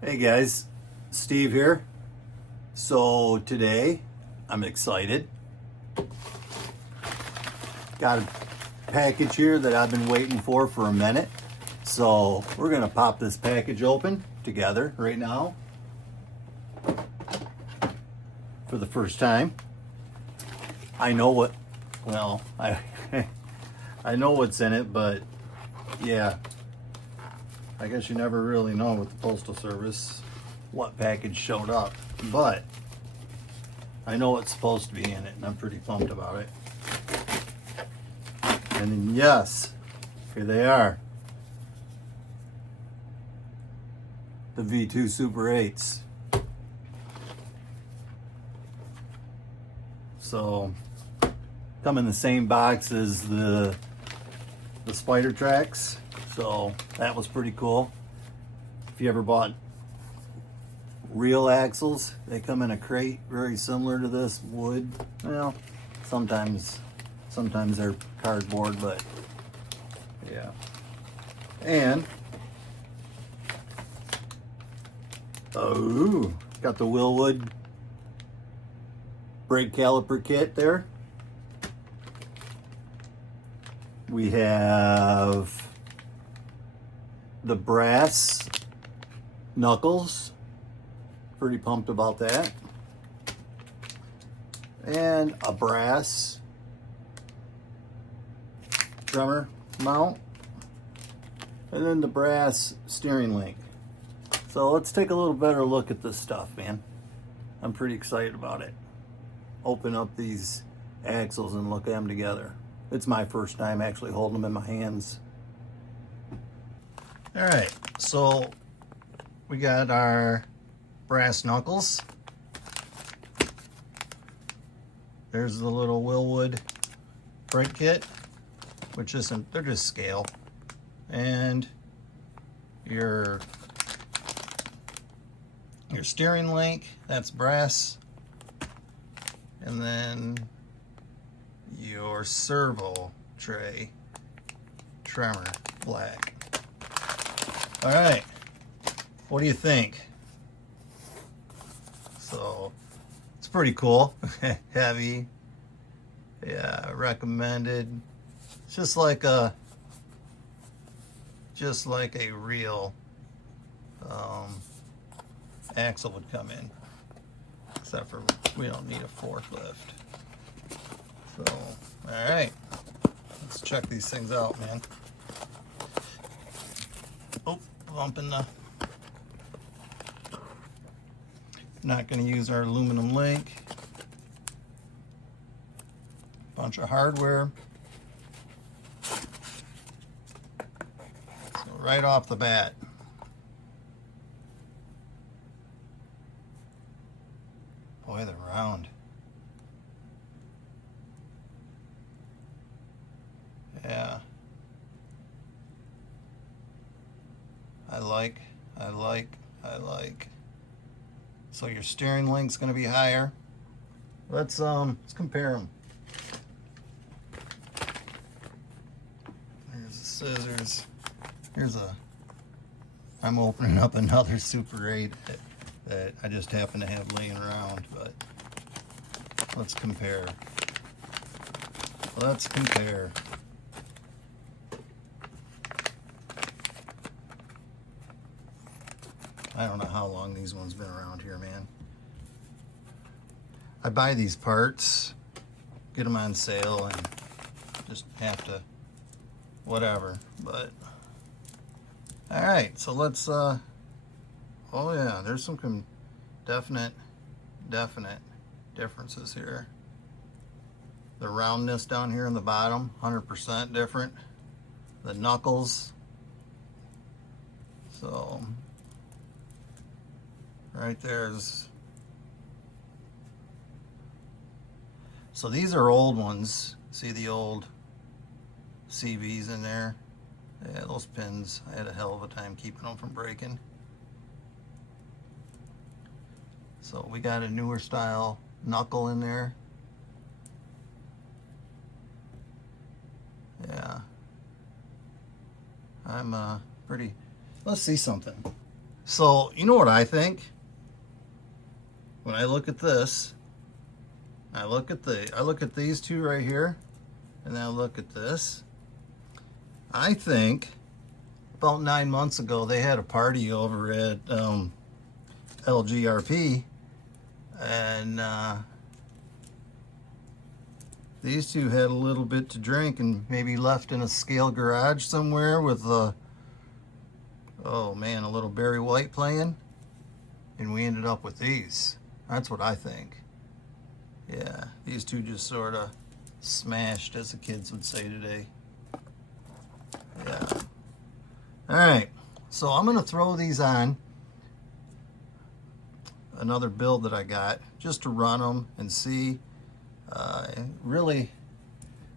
Hey guys, Steve here. So today I'm excited. Got a package here that I've been waiting for a minute. So we're gonna pop this package open together right now for the first time. I know what, well, I know what's in it, but yeah, I guess you never really know with the Postal Service what package showed up, but I know what's supposed to be in it, and I'm pretty pumped about it. And then, yes, here they are. The V2 Super 8's. So, come in the same box as the Spider Tracks. So that was pretty cool. If you ever bought real axles, they come in a crate very similar to this, wood. Well, sometimes they're cardboard, but yeah. And oh, got the Willwood brake caliper kit there. We have the brass knuckles. Pretty pumped about that. And a brass drummer mount. And then the brass steering link. So let's take a little better look at this stuff, man. I'm pretty excited about it. Open up these axles and look at them together. It's my first time actually holding them in my hands. All right, so we got our brass knuckles. There's the little Willwood brake kit, which isn't, they're just scale. And your steering link, that's brass. And then your servo tray, tremor, black. All right, what do you think? So it's pretty cool. Heavy, yeah, recommended. It's just like a real axle would come in, except for we don't need a forklift. So all right, let's check these things out, man. Oh, bumping the. Not going to use our aluminum link. Bunch of hardware. So right off the bat, boy, they're round. Yeah. I like. So your steering link's going to be higher. Let's compare them. Here's the scissors. I'm opening up another Super 8 that I just happen to have laying around, but let's compare. I don't know how long these ones been around here, man. I buy these parts, get them on sale, and just have to, whatever. But all right, so let's. Oh yeah, there's some definite differences here. The roundness down here in the bottom, 100% different. The knuckles. So. Right there's. So these are old ones. See the old CVs in there? Yeah, those pins, I had a hell of a time keeping them from breaking. So we got a newer style knuckle in there. Yeah. I'm pretty, let's see something. So, you know what I think? When I look at this, I look at these two right here, and then I look at this. I think about 9 months ago they had a party over at LGRP, and these two had a little bit to drink and maybe left in a scale garage somewhere with a, oh man, a little Barry White playing, and we ended up with these. That's what I think. Yeah, these two just sort of smashed, as the kids would say today. Yeah. All right, so I'm gonna throw these on another build that I got just to run them and see. Really,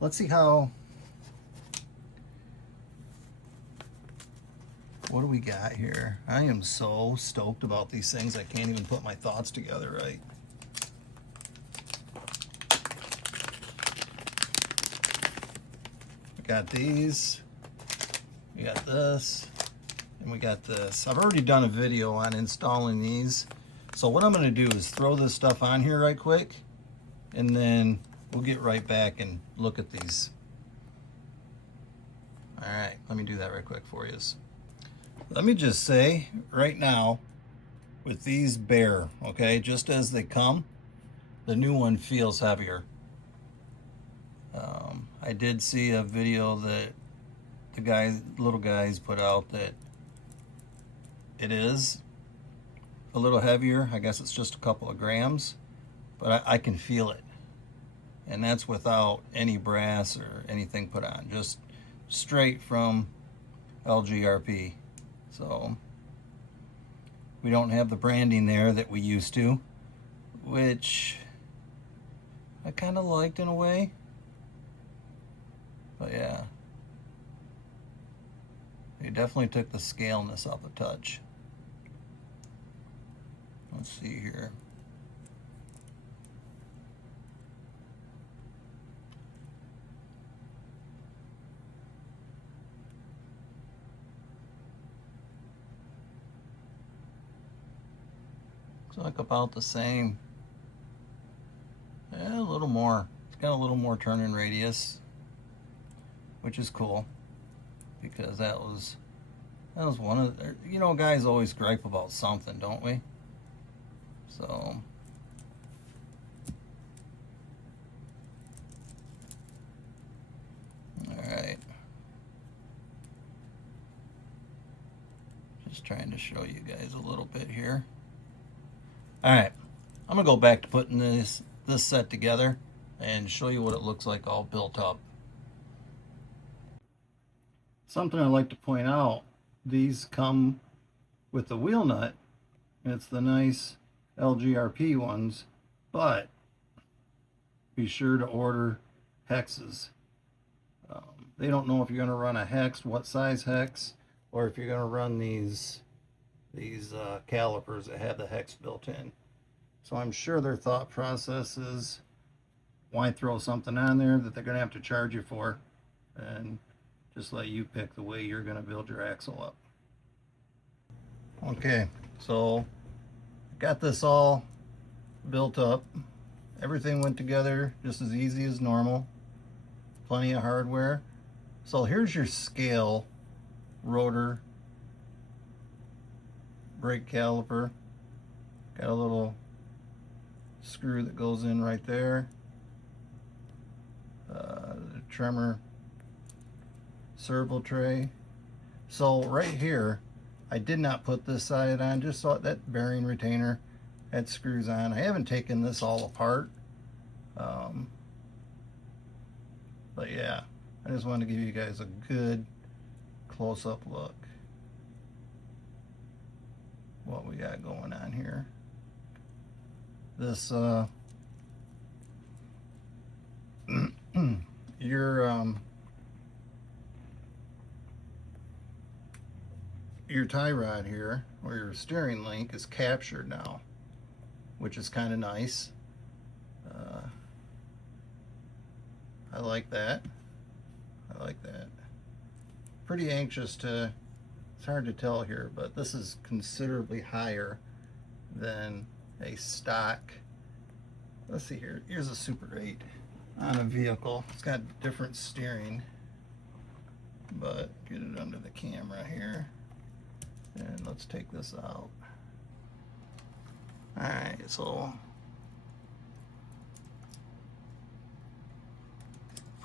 let's see how. What do we got here? I am so stoked about these things. I can't even put my thoughts together right. We got these, we got this, and we got this. I've already done a video on installing these. So what I'm gonna do is throw this stuff on here right quick, and then we'll get right back and look at these. All right, let me do that right quick for you. Let me just say right now, with these bare, okay, just as they come, the new one feels heavier. I did see a video that the little guys put out that it is a little heavier. I guess it's just a couple of grams, but I can feel it. And that's without any brass or anything put on, just straight from LGRP. So we don't have the branding there that we used to, which I kind of liked in a way. But yeah, they definitely took the scaleness off a touch. Let's see here. Looks like about the same. Yeah, a little more. It's got a little more turning radius, which is cool, because that was one of the, you know, guys always gripe about something, don't we? So all right, just trying to show you guys a little bit here. All right, I'm gonna go back to putting this set together and show you what it looks like all built up. Something I like to point out, these come with the wheel nut. It's the nice LGRP ones, but be sure to order hexes. They don't know if you're going to run a hex, what size hex, or if you're going to run these calipers that have the hex built in. So I'm sure their thought process is, why throw something on there that they're going to have to charge you for, and just let you pick the way you're going to build your axle up. Okay, so got this all built up. Everything went together just as easy as normal. Plenty of hardware. So here's your scale rotor brake caliper. Got a little screw that goes in right there. The tremor servo tray. So right here, I did not put this side on, just saw that bearing retainer had screws on. I haven't taken this all apart. But yeah, I just wanted to give you guys a good close-up look what we got going on here. This your tie rod here, or your steering link, is captured now, which is kind of nice. I like that. I like that. Pretty anxious to It's hard to tell here, but this is considerably higher than a stock. Let's see here. Here's a Super 8 on a vehicle. It's got different steering, but get it under the camera here. And let's take this out. All right, so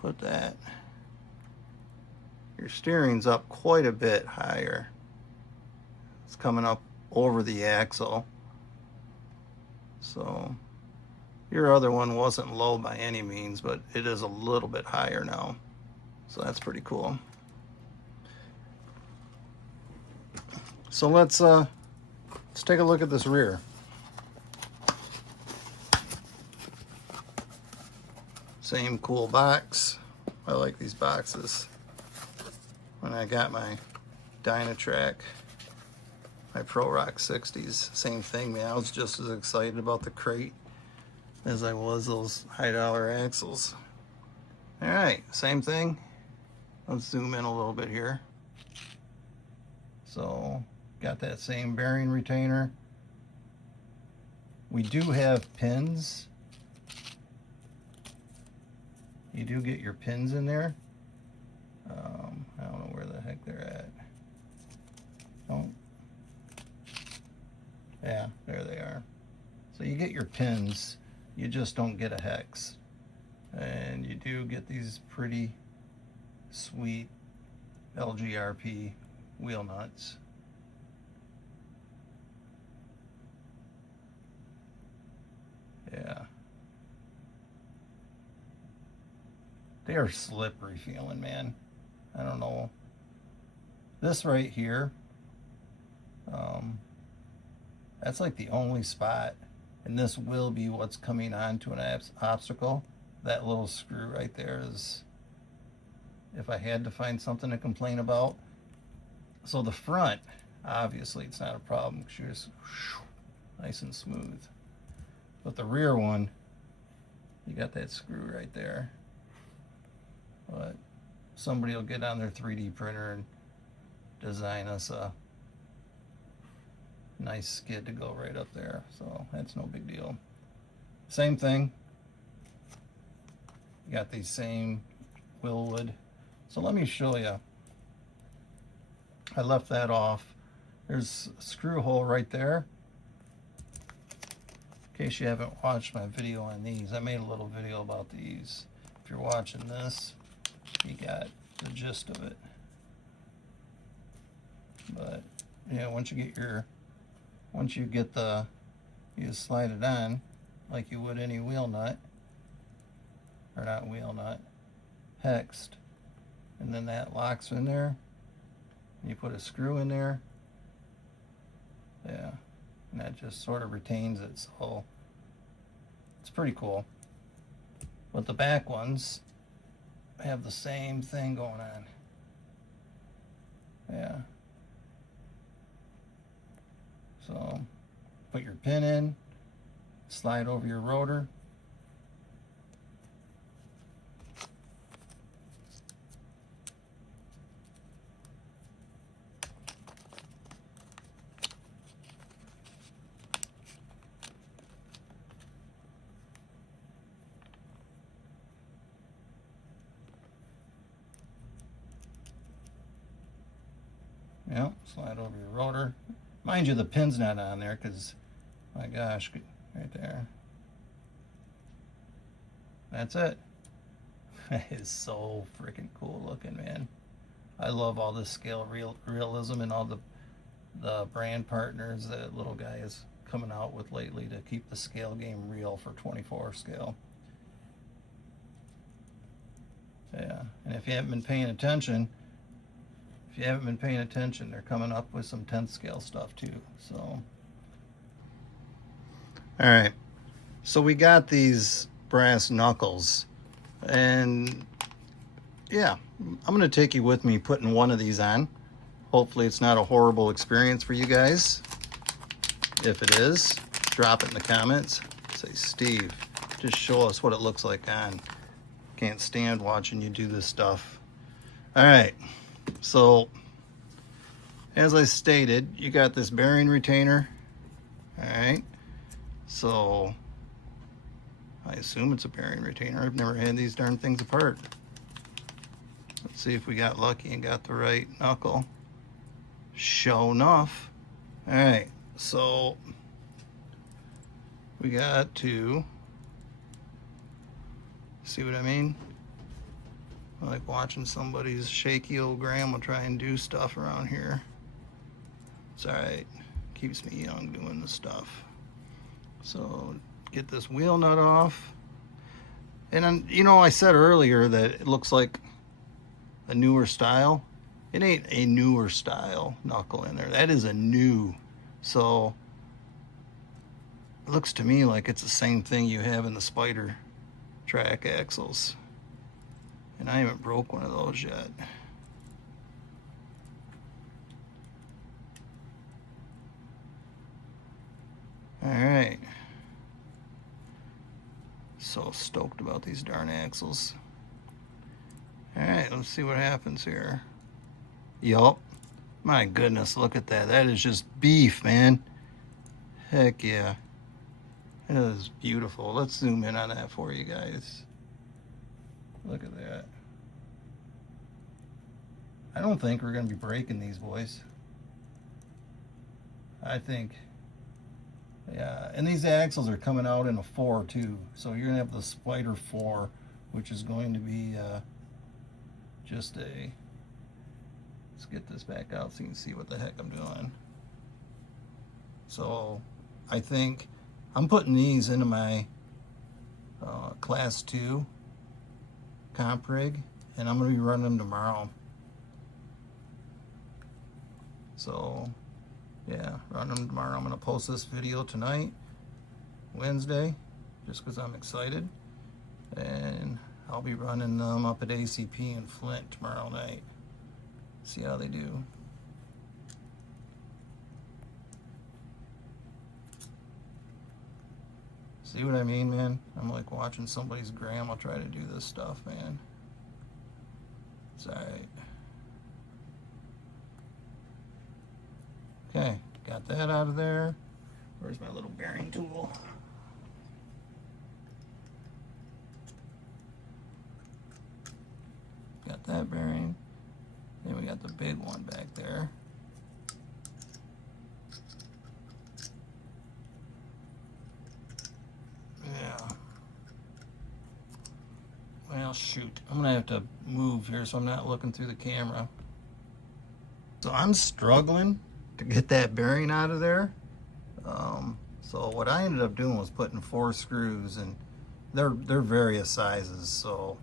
put that. Your steering's up quite a bit higher. It's coming up over the axle. So your other one wasn't low by any means, but it is a little bit higher now. So that's pretty cool. So let's take a look at this rear. Same cool box. I like these boxes. When I got my Dynatrack, my Pro Rock 60s, same thing, man. I was just as excited about the crate as I was those high dollar axles. All right, same thing. Let's zoom in a little bit here. So, got that same bearing retainer. We do have pins. You do get your pins in there. I don't know where the heck they're at. Oh, yeah, there they are. So you get your pins, you just don't get a hex. And you do get these pretty sweet LGRP wheel nuts. Yeah. They are slippery feeling, man. I don't know. This right here, that's like the only spot, and this will be what's coming onto an obstacle. That little screw right there is, if I had to find something to complain about. So the front, obviously it's not a problem because you're just nice and smooth. But the rear one, you got that screw right there. But somebody will get on their 3D printer and design us a nice skid to go right up there. So that's no big deal. Same thing. You got these same Willwood. So let me show you. I left that off. There's a screw hole right there. In case you haven't watched my video on these, I made a little video about these. If you're watching this, you got the gist of it. But yeah, once you just slide it on like you would any wheel nut, or not wheel nut, hexed, and then that locks in there. You put a screw in there, yeah, and that just sort of retains it. So it's pretty cool. But the back ones have the same thing going on. Yeah. So put your pin in, slide over your rotor. Yep, slide over your rotor. Mind you, the pin's not on there because, my gosh, right there. That's it. That is so freaking cool looking, man. I love all this scale realism and all the brand partners that little guy is coming out with lately to keep the scale game real for 24 scale. Yeah, and if you haven't been paying attention, they're coming up with some 10th scale stuff too. So, all right, so we got these brass knuckles, and yeah, I'm gonna take you with me putting one of these on. Hopefully it's not a horrible experience for you guys. If it is, drop it in the comments. Say, Steve, just show us what it looks like on. Can't stand watching you do this stuff. All right, so as I stated, you got this bearing retainer. All right, so I assume it's a bearing retainer. I've never had these darn things apart. Let's see if we got lucky and got the right knuckle. Sure enough. All right, so we got to see what I mean. I like watching somebody's shaky old grandma try and do stuff around here. It's all right. Keeps me young doing this stuff. So get this wheel nut off. And then, you know, I said earlier that it looks like a newer style. It ain't a newer style knuckle in there. That is a new. So it looks to me like it's the same thing you have in the spider track axles. And I haven't broke one of those yet. All right. So stoked about these darn axles. All right, let's see what happens here. Yup. My goodness, look at that. That is just beef, man. Heck yeah. That is beautiful. Let's zoom in on that for you guys. Look at that. I don't think we're going to be breaking these boys. I think, yeah. And these axles are coming out in a 4 too. So you're going to have the Spider 4, which is going to be just a... Let's get this back out so you can see what the heck I'm doing. So I think I'm putting these into my class 2 comp rig, and I'm going to be running them tomorrow. So yeah, run them tomorrow. I'm going to post this video tonight, Wednesday, just because I'm excited. And I'll be running them up at ACP in Flint tomorrow night. See how they do. See what I mean, man? I'm like watching somebody's grandma try to do this stuff, man. It's alright. Okay, got that out of there. Where's my little bearing tool? Got that bearing. Then we got the big one back there. Yeah. Well, shoot. I'm gonna have to move here so I'm not looking through the camera. So I'm struggling to get that bearing out of there. So what I ended up doing was putting 4 screws, and they're various sizes, so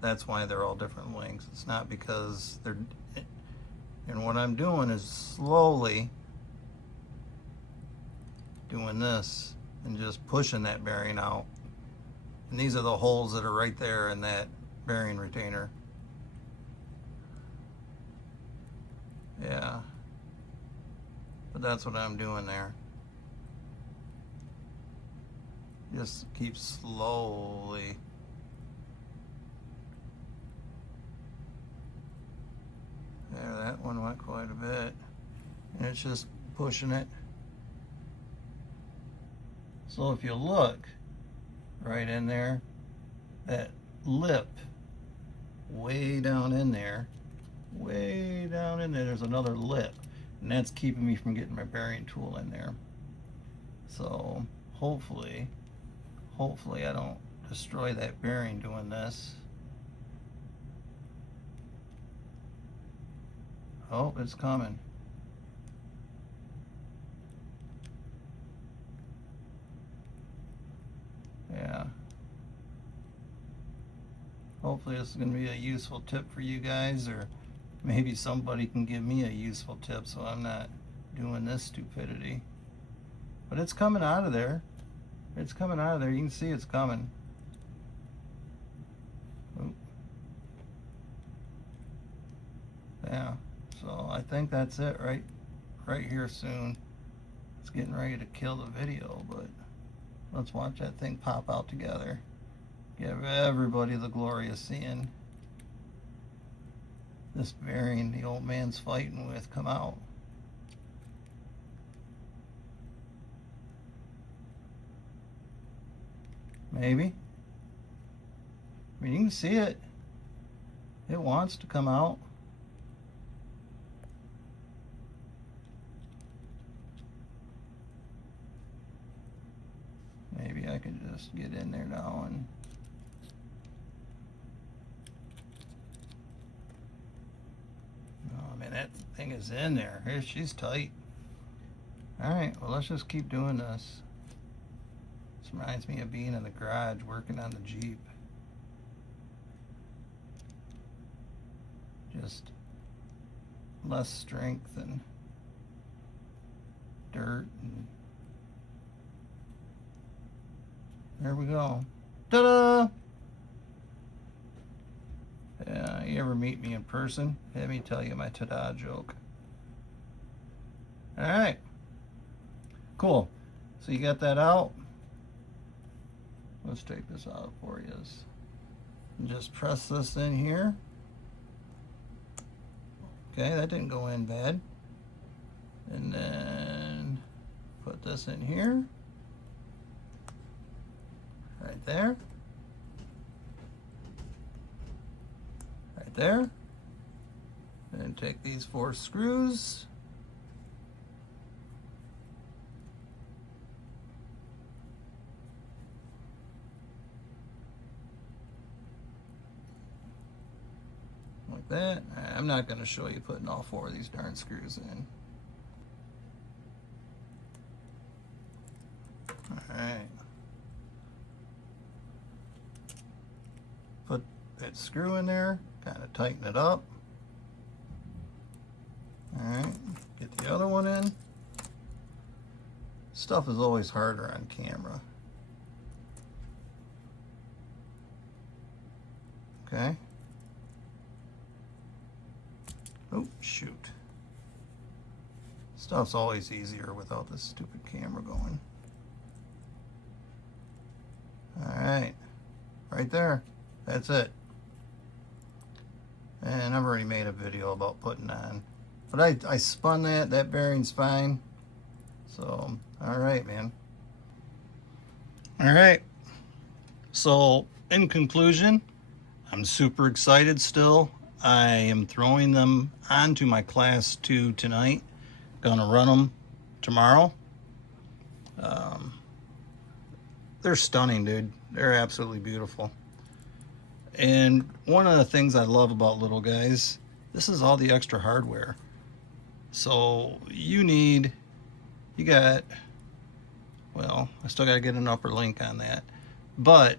that's why they're all different lengths. It's not because they're... And what I'm doing is slowly doing this and just pushing that bearing out. And these are the holes that are right there in that bearing retainer. Yeah. But that's what I'm doing there. Just keep slowly. There, that one went quite a bit. And it's just pushing it. So if you look right in there, that lip way down in there, there's another lip. And that's keeping me from getting my bearing tool in there. So hopefully I don't destroy that bearing doing this. Oh, it's coming. Yeah. Hopefully this is going to be a useful tip for you guys, or maybe somebody can give me a useful tip so I'm not doing this stupidity. But it's coming out of there. It's coming out of there. You can see it's coming. Oop. Yeah. So I think that's it right here soon. It's getting ready to kill the video, but let's watch that thing pop out together. Give everybody the glory of seeing this bearing the old man's fighting with come out. Maybe. I mean, you can see it. It wants to come out. Maybe I can just get in there now and oh man, that thing is in there. Here, she's tight. Alright, well let's just keep doing this. This reminds me of being in the garage working on the Jeep. Just less strength and dirt and there we go. Ta-da! Yeah, you ever meet me in person? Let me tell you my ta-da joke. Alright. Cool. So you got that out. Let's take this out for you. And just press this in here. Okay, that didn't go in bad. And then put this in here. Right there. Right there. And take these 4 screws. Like that. I'm not going to show you putting all 4 of these darn screws in. Alright. Put that screw in there, kind of tighten it up. Alright, get the other one in. Stuff is always harder on camera. Okay. Oh, shoot. Stuff's always easier without this stupid camera going. Alright, right there. That's it. And I've already made a video about putting on. But I spun that bearing's fine. So, alright, man. Alright. So, in conclusion, I'm super excited still. I am throwing them onto my Class 2 tonight. Gonna run them tomorrow. They're stunning, dude. They're absolutely beautiful. And one of the things I love about little guys, this is all the extra hardware. So you got, well, I still got to get an upper link on that. But,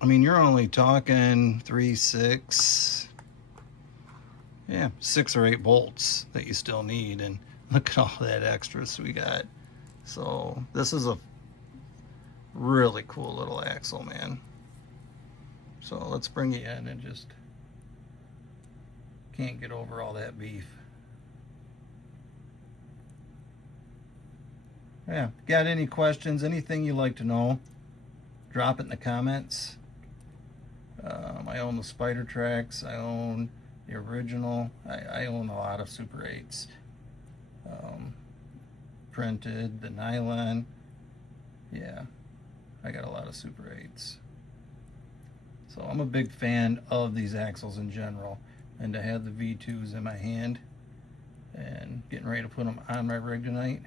I mean, you're only talking 6 or 8 bolts that you still need. And look at all that extras we got. So this is a really cool little axle, man. So let's bring you in and just can't get over all that beef. Yeah, got any questions, anything you'd like to know, drop it in the comments. I own the Spider Tracks. I own the original. I own a lot of Super 8's. Printed, the nylon. Yeah, I got a lot of Super 8's. So I'm a big fan of these axles in general, and to have the V2s in my hand and getting ready to put them on my rig tonight,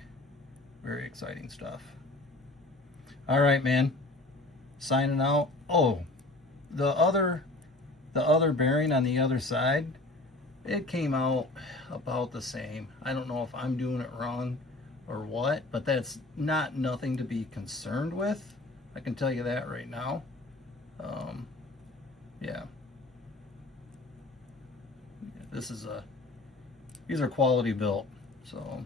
very exciting stuff. All right, man, signing out. Oh, the other bearing on the other side, it came out about the same. I don't know if I'm doing it wrong or what, but that's nothing to be concerned with. I can tell you that right now. Yeah, these are quality built. So,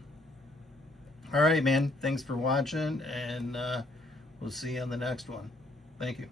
all right, man, thanks for watching, and we'll see you on the next one. Thank you.